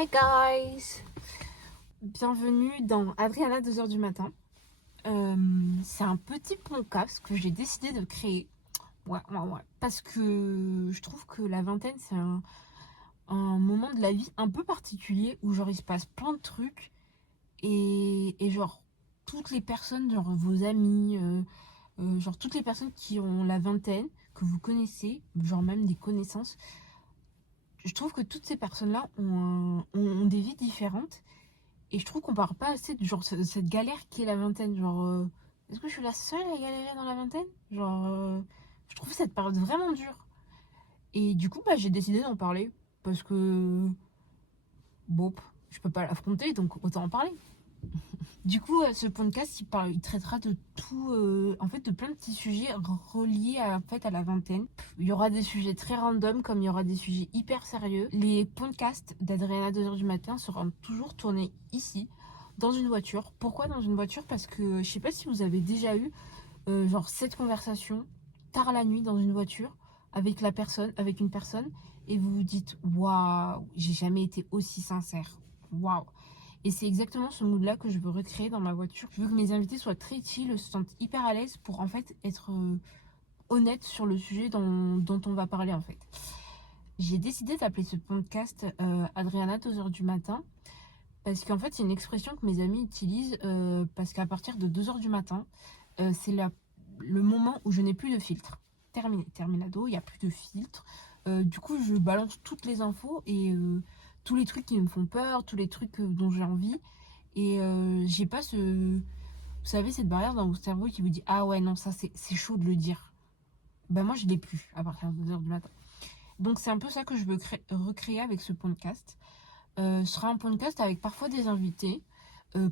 Hi guys! Bienvenue dans Adriana 2h du matin. C'est un petit podcast que j'ai décidé de créer. Ouais. Parce que je trouve que la vingtaine, c'est un moment de la vie un peu particulier où genre il se passe plein de trucs et genre toutes les personnes, genre vos amis, genre toutes les personnes qui ont la vingtaine, que vous connaissez, genre même des connaissances, je trouve que toutes ces personnes-là ont des vies différentes. Et je trouve qu'on parle pas assez de genre cette galère qui est la vingtaine. Genre, est-ce que je suis la seule à galérer dans la vingtaine? Genre, je trouve cette période vraiment dure. Et du coup, bah, j'ai décidé d'en parler. Parce que, bon, je peux pas l'affronter, donc autant en parler. Du coup, ce podcast, il traitera de tout, en fait, de plein de petits sujets reliés en fait, à la vingtaine. Il y aura des sujets très random, comme il y aura des sujets hyper sérieux. Les podcasts d'Adriana 2h du matin seront toujours tournés ici, dans une voiture. Pourquoi dans une voiture? Parce que je sais pas si vous avez déjà eu, genre, cette conversation, tard la nuit, dans une voiture, avec une personne, et vous vous dites, waouh, j'ai jamais été aussi sincère. Waouh! Et c'est exactement ce mood-là que je veux recréer dans ma voiture. Je veux que mes invités soient très chill, se sentent hyper à l'aise pour en fait être honnêtes sur le sujet dont on va parler en fait. J'ai décidé d'appeler ce podcast Adriana 2h du matin parce qu'en fait c'est une expression que mes amis utilisent parce qu'à partir de 2h du matin, c'est le moment où je n'ai plus de filtre. Terminado, il n'y a plus de filtre. Du coup, je balance toutes les infos et tous les trucs qui me font peur, tous les trucs dont j'ai envie. Et j'ai pas vous savez, cette barrière dans votre cerveau qui vous dit ah ouais, non, ça c'est chaud de le dire. Bah, moi, je l'ai plus à partir de 2h du matin. Donc, c'est un peu ça que je veux recréer avec ce podcast. Ce sera un podcast avec parfois des invités.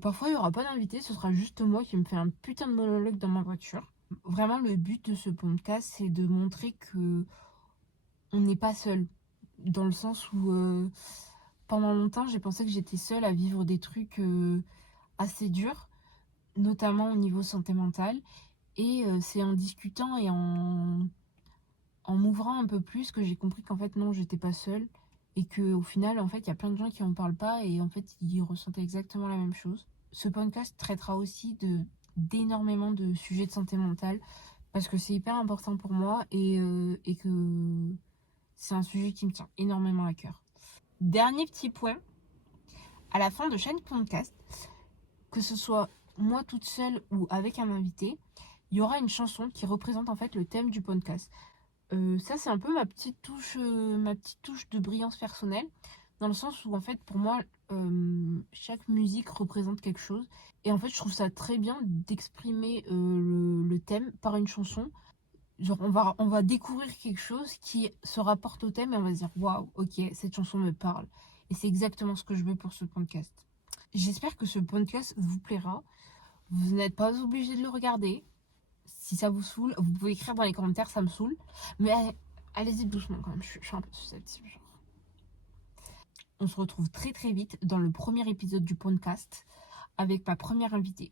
Parfois, il n'y aura pas d'invités, ce sera juste moi qui me fais un putain de monologue dans ma voiture. Vraiment, le but de ce podcast, c'est de montrer que on n'est pas seul. Dans le sens où pendant longtemps, j'ai pensé que j'étais seule à vivre des trucs assez durs, notamment au niveau santé mentale. Et c'est en discutant et en m'ouvrant un peu plus que j'ai compris qu'en fait, non, j'étais pas seule. Et qu'au final, en fait, il y a plein de gens qui en parlent pas et en fait, ils ressentaient exactement la même chose. Ce podcast traitera aussi d'énormément de sujets de santé mentale parce que c'est hyper important pour moi et que c'est un sujet qui me tient énormément à cœur. Dernier petit point, à la fin de chaque podcast, que ce soit moi toute seule ou avec un invité, il y aura une chanson qui représente en fait le thème du podcast. Ça, c'est un peu ma petite touche de brillance personnelle, dans le sens où en fait pour moi chaque musique représente quelque chose et en fait je trouve ça très bien d'exprimer le thème par une chanson. Genre on va découvrir quelque chose qui se rapporte au thème et on va se dire waouh, ok, cette chanson me parle. Et c'est exactement ce que je veux pour ce podcast. J'espère que ce podcast vous plaira. Vous n'êtes pas obligé de le regarder. Si ça vous saoule, vous pouvez écrire dans les commentaires, ça me saoule. Mais allez-y doucement quand même, je suis un peu susceptible. Genre. On se retrouve très très vite dans le premier épisode du podcast avec ma première invitée.